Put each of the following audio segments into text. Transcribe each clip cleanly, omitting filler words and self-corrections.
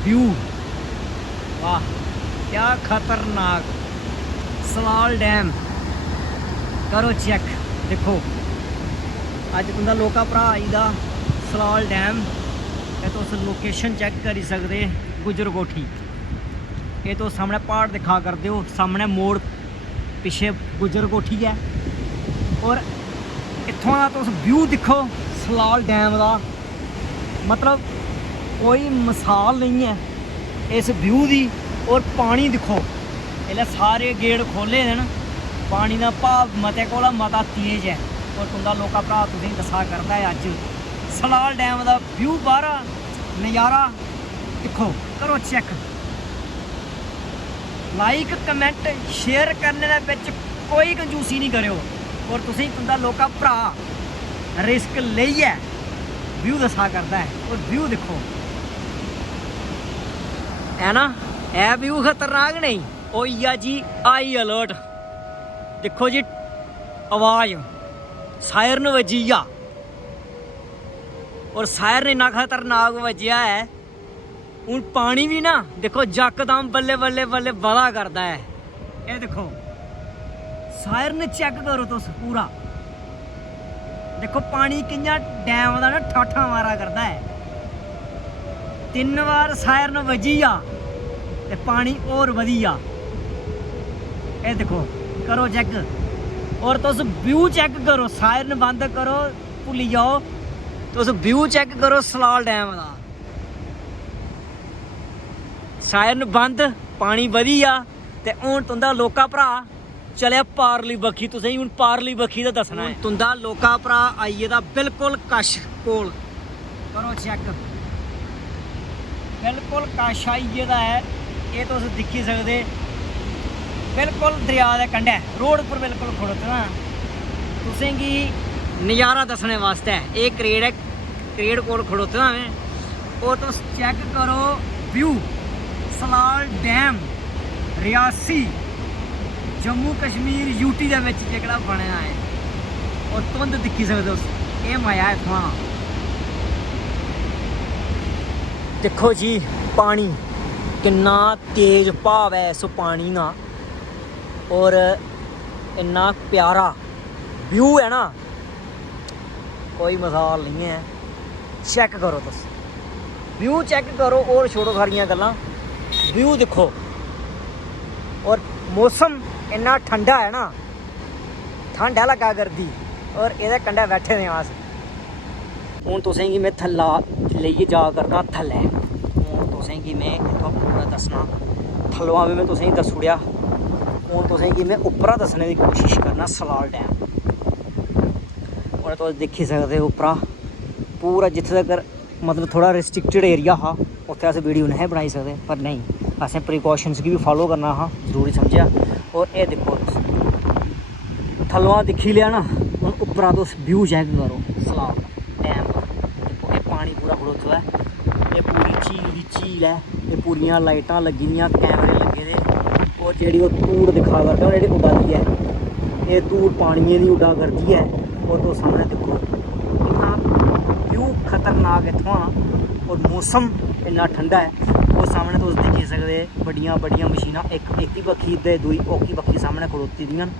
View, वाह क्या खतरनाक। सलाल डैम करो चेक, देखो अज तुंदा लोका भरा आई दा सलाल डैम। ते तुस लोकेशन चेक करी सकदे गुजर कोठी। ये तो सामने पहाड़ दिखा करदे हो, सामने मोड़ पिछे गुजर कोठी है। और इत्थों का तुस व्यू दिखो सलाल डैम का, मतलब कोई मिसाल नहीं है इस व्यू की। और पानी दिखो, इसलै सारे गेट खोले दे न, पानी का भाव मते कोला मता तेज है। और तुंदा लोका भरा तुसेंगी दस्सा करदा है अज सलाल डैम का व्यू, बाहरा नज़ारा दिखो, करो चेक। लाइक कमेंट शेयर करने के कोई कंजूसी नहीं करो। और तुसेंगी तुंदा लोका भरा रिस्क लेइयै व्यू दस्सा करदा है। और व्यू दिखो है ना, है व्यू खतरनाक नहीं। ओइया जी आई अलर्ट, देखो जी आवाज़ सायरन वजी आ। और सायरन इन्ना खतरनाक वजया है, हूँ पानी भी ना देखो जकदम बल्ले बल्ले बल्ले बड़ा करता है। ये देखो सायरन चेक करो तुस पूरा, देखो पानी कि'यां डैम का ना ठाठा मारा करता है। 3 बार सायरन वजी आ ते पानी और वधी आ। ये देखो करो चेक। और तुस व्यू चेक करो, सायरन बंद करो भुल्ली जाओ, तुस व्यू चेक करो सलाल डैम का। सायरन बंद, पानी वधी आ ते हुण तुंदा लोका भरा चलिया पारली बक्खी। तुसेंगी हुण पारली बक्खी दा दस्सना है। तुंदा लोका भरा आई गेदा बिल्कुल कश कोल, करो चेक, बिल्कुल कश आई गेदा है। ये तुस दिक्खी सकदे बिल्कुल दरिया दे कंढै रोड पर बिल्कुल खड़ोते ना तुसेंगी नज़ारा दस्सने वास्ते। ये करेड़ है, करेड़ कोल खड़ोते ना में। और तुस चेक करो view Salal dam Reasi Jammu Kashmir UT दे विच जेह्ड़ा बनेआ है। और धुंध दिक्खी सकदे हो, ये मज़ा है इत्थुआं। देखो जी पानी किन्ना तेज भाव है इस पानी का। और इन्ना प्यारा व्यू है ना, कोई मिसाल नहीं है। चेक करो तुस व्यू चेक करो, और छोड़ो सारियां गल्लां, व्यू देखो। और मौसम इन्ना ठंडा है ना, ठंड है लगा करदी। और एह्दे कंढै बैठे दे अस। हूँ तुसेंगी मैं थल्ला लेइयै जा करदा थल्लै। हूँ तुसेंगी मैं इत्थों पूरा दस्सना, थल्लोआं भी मैं तुसेंगी दस्सी ओड़ेआ। हूँ तुसेंगी मैं उप्परा दस्सने की कोशिश करना सलाल डैम। और तुस दिक्खी सकदे हो उप्परा पूरा, जित्थे तकर मतलब थोड़ा रिस्ट्रिक्टेड एरिया हा उत्थे अस वीडियो नहीं बनाई सकदे, पर नहीं असें प्रिकॉशनस गी भी फॉलो करना हा, जरूरी समझेआ। और ये देखो थल्लोआं दिक्खी लिया ना, हूँ उप्परा तुस व्यू चेक करो सलाल डैम का। देखो ये पानी पूरा खड़ोते दा है, ये पूरी झील दी झील है, ये पूरियां लाइटां लगी दियां, कैमरे लगे दे। और जेह्ड़ी वो धूड़ दिखा करदे हो, जेह्ड़ी उड्डा दी है, ये धूड़ पानिये दी उड्डा करदी है। और तुस सामने देखो इन्ना व्यू खतरनाक इत्थुआं। और मौसम इन्ना ठंडा है। और सामने तुस दिक्खी सकदे बड़ियां बड़ियां मशीनां, एक ही बक्खी ते दूई ओह्की बक्खी सामने खड़ोती दियां न।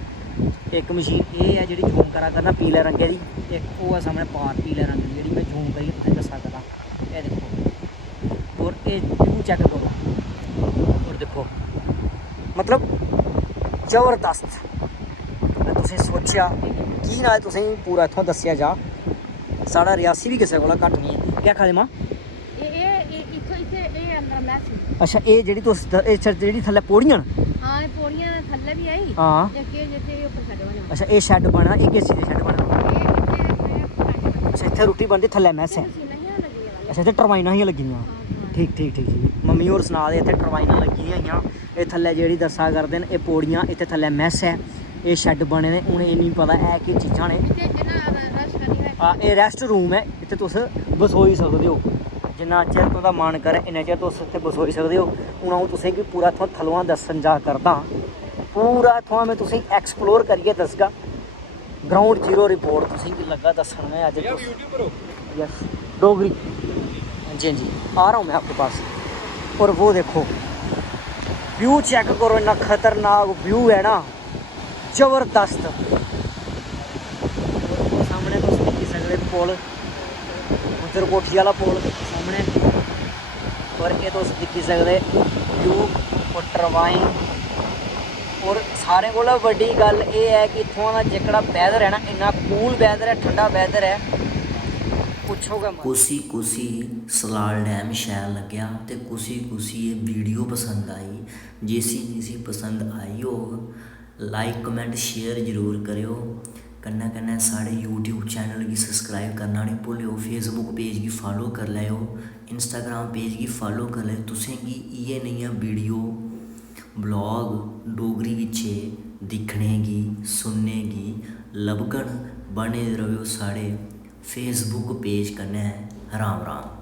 एक मशीन ये है जेह्ड़ी जूम करा करना पीले रंगे दी, एक ओह् है सामने पार पीले रंग दी जेह्ड़ी मैं जूम करियै तुसेंगी दस्सा करदा। ये देखो और ये व्यू चेक करो। और देखो मतलब जबरदस्त। मैं तुसें सोचेआ कि ना तुसेंगी पूरा इत्थों दस्सेआ जा। साढ़ा रियासी भी किसे कोला घट्ट नहीं है। क्या आखदे मां? अच्छा ये जेह्ड़ी तुस जेह्ड़ी थल्लै पौड़ियां न, हां पौड़ियां थल्ले भी आई। हां अच्छा ये शैड बना, ये किस चीज़ दा शैड बना? अच्छा इत्थै रुट्टी बनदी, थल्लै मैस है। अच्छा इत्थै टरबाइनां हियां लग्गी दियां। ठीक ठीक ठीक ठीक। मम्मी होर सना दे इत्थै टरबाइनां लग्गी दियां हियां। ये थल्लै जेह्ड़ी दस्सा करदे न, एह् पौड़ियां, इत्थै थल्लै मैस है, ये शैड बने दे। हून एह् निं पता है कि चीज़ां ने। हां एह् रेस्ट रूम है, इत्थै तुस बसोई सकदे हो जिन्ना चिर तुंदा मन करे, इन्ना चिर तुस इत्थै बसोई सकदे हो। हून अ'ऊं तुसेंगी पूरा इत्थुआं थल्लोआं दस्सन जा करदा, पूरा इत्थुआं मैं तुसेंगी एक्सप्लोर करियै दसगा। ग्राउंड जीरो रिपोर्ट तुसेंगी लग्गा दस्सन में अज्ज। यस डोगरी, हाँ जी हाँ जी, आ रहा हूँ मैं आपके पास। और वो देखो व्यू चेक करो, इतना खतरनाक व्यू है ना, जबरदस्त। सामने तुम दिखी सकते पुल, उधर कोठी वाला पुल सामने, और ये तुम दिखी सकते व्यू और टरबाइन। और सारे कोला वड्डी गल ये है कि इत्थों का जेकड़ा वैदर है ना, इन्ना कूल वैदर है, ठंडा वैदर है, पुछोगे मत। कुसी सलाल डैम शैल लग्या ते कुसी ये वीडियो पसंद आई। जिसी पसंद आई हो लाइक कमेंट शेयर जरूर करियो। कन्नै कन्नै साढ़े यूट्यूब चैनल गी सब्सक्राइब करना नहीं भुल्लियो। फेसबुक पेज गी फॉलो कर लैओ, इंस्टाग्राम पेज गी फॉलो कर लैओ। तुसेंगी इ'यै नेहियां वीडियो ब्लॉग डोगरी बिच्चे दिक्खने गी सुनने गी लभगन। बने रहो साढ़े फेसबुक पेज कन्नै। राम राम।